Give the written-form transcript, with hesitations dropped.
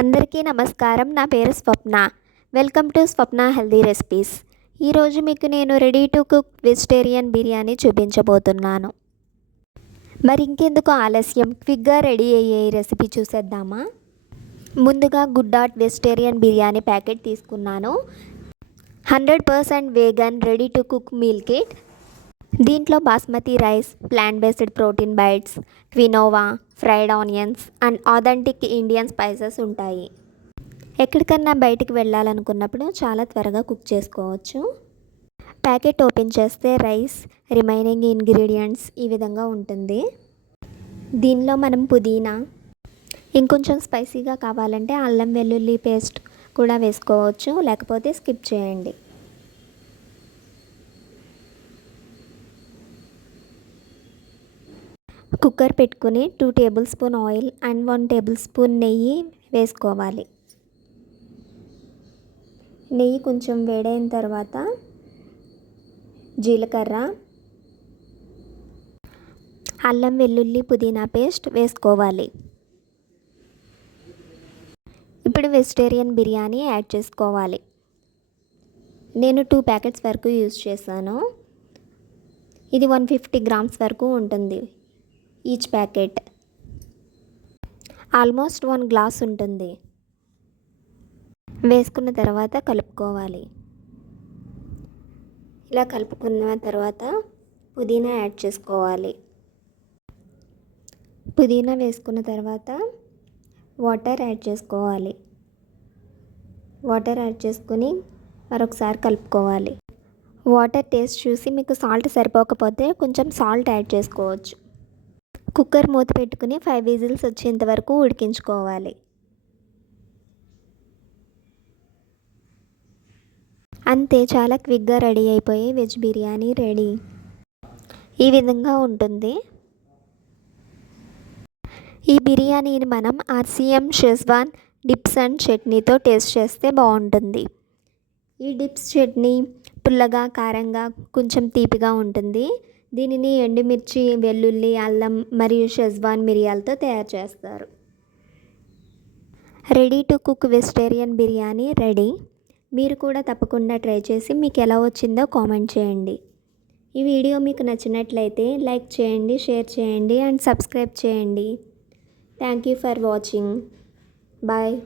అందరికీ నమస్కారం. నా పేరు Swapna. Welcome to Swapna healthy recipes. ఈరోజు మీకు నేను ready to cook vegetarian biryani చూపించబోతున్నాను. మరి ఇంకెందుకు ఆలస్యం, క్విక్గా రెడీ అయ్యే ఈ రెసిపీ చూసేద్దామా? ముందుగా Good Dot vegetarian biryani packet తీసుకున్నాను. 100% vegan ready to cook meal kit. దీంట్లో basmati rice, plant based protein bites, quinoa, fried onions and authentic Indian spices ఉంటాయి. ఎక్కడికన్నా బయటికి వెళ్ళాలనుకున్నప్పుడు చాలా త్వరగా కుక్ చేసుకోవచ్చు. ప్యాకెట్ ఓపెన్ చేస్తే రైస్, రిమైనింగ్ ఇంగ్రీడియంట్స్ ఈ విధంగా ఉంటుంది. దీనిలో మనం పుదీనా, ఇంకొంచెం స్పైసీగా కావాలంటే అల్లం వెల్లుల్లి పేస్ట్ కూడా వేసుకోవచ్చు, లేకపోతే స్కిప్ చేయండి. కుక్కర్ పెట్టుకుని 2 table spoon oil and 1 table spoon నెయ్యి వేసుకోవాలి. నెయ్యి కొంచెం వేడైన తర్వాత జీలకర్ర, అల్లం వెల్లుల్లి పుదీనా పేస్ట్ వేసుకోవాలి. ఇప్పుడు వెజిటేరియన్ బిర్యానీ యాడ్ చేసుకోవాలి. నేను 2 ప్యాకెట్స్ వరకు యూజ్ చేశాను. ఇది 150 గ్రామ్స్ వరకు ఉంటుంది ఈచ్ ప్యాకెట్. ఆల్మోస్ట్ 1 గ్లాస్ ఉంటుంది. వేసుకున్న తర్వాత కలుపుకోవాలి. ఇలా కలుపుకున్న తర్వాత పుదీనా యాడ్ చేసుకోవాలి. పుదీనా వేసుకున్న తర్వాత వాటర్ యాడ్ చేసుకోవాలి. వాటర్ యాడ్ చేసుకుని మరొకసారి కలుపుకోవాలి. వాటర్ టేస్ట్ చూసి మీకు సాల్ట్ సరిపోకపోతే కొంచెం సాల్ట్ యాడ్ చేసుకోవచ్చు. కుక్కర్ మూత పెట్టుకుని 5 విజిల్స్ వచ్చేంత వరకు ఉడికించుకోవాలి. అంతే, చాలా క్విక్గా రెడీ అయిపోయి వెజ్ బిర్యానీ రెడీ. ఈ విధంగా ఉంటుంది. ఈ బిర్యానీని మనం RCM షెజ్వాన్ డిప్స్ అండ్ చట్నీతో టేస్ట్ చేస్తే బాగుంటుంది. ఈ డిప్స్ చట్నీ పుల్లగా, కారంగా, కొంచెం తీపిగా ఉంటుంది. దీనిని ఎండుమిర్చి, వెల్లుల్లి, అల్లం మరియు షెజ్వాన్ మిరియాలతో తయారు చేస్తారు. Ready to cook vegetarian biryani ready. మీరు కూడా తప్పకుండా ట్రై చేసి మీకు ఎలా వచ్చిందో కామెంట్ చేయండి. ఈ వీడియో మీకు నచ్చినట్లయితే లైక్ చేయండి, షేర్ చేయండి అండ్ సబ్స్క్రైబ్ చేయండి. Thank you for watching. Bye.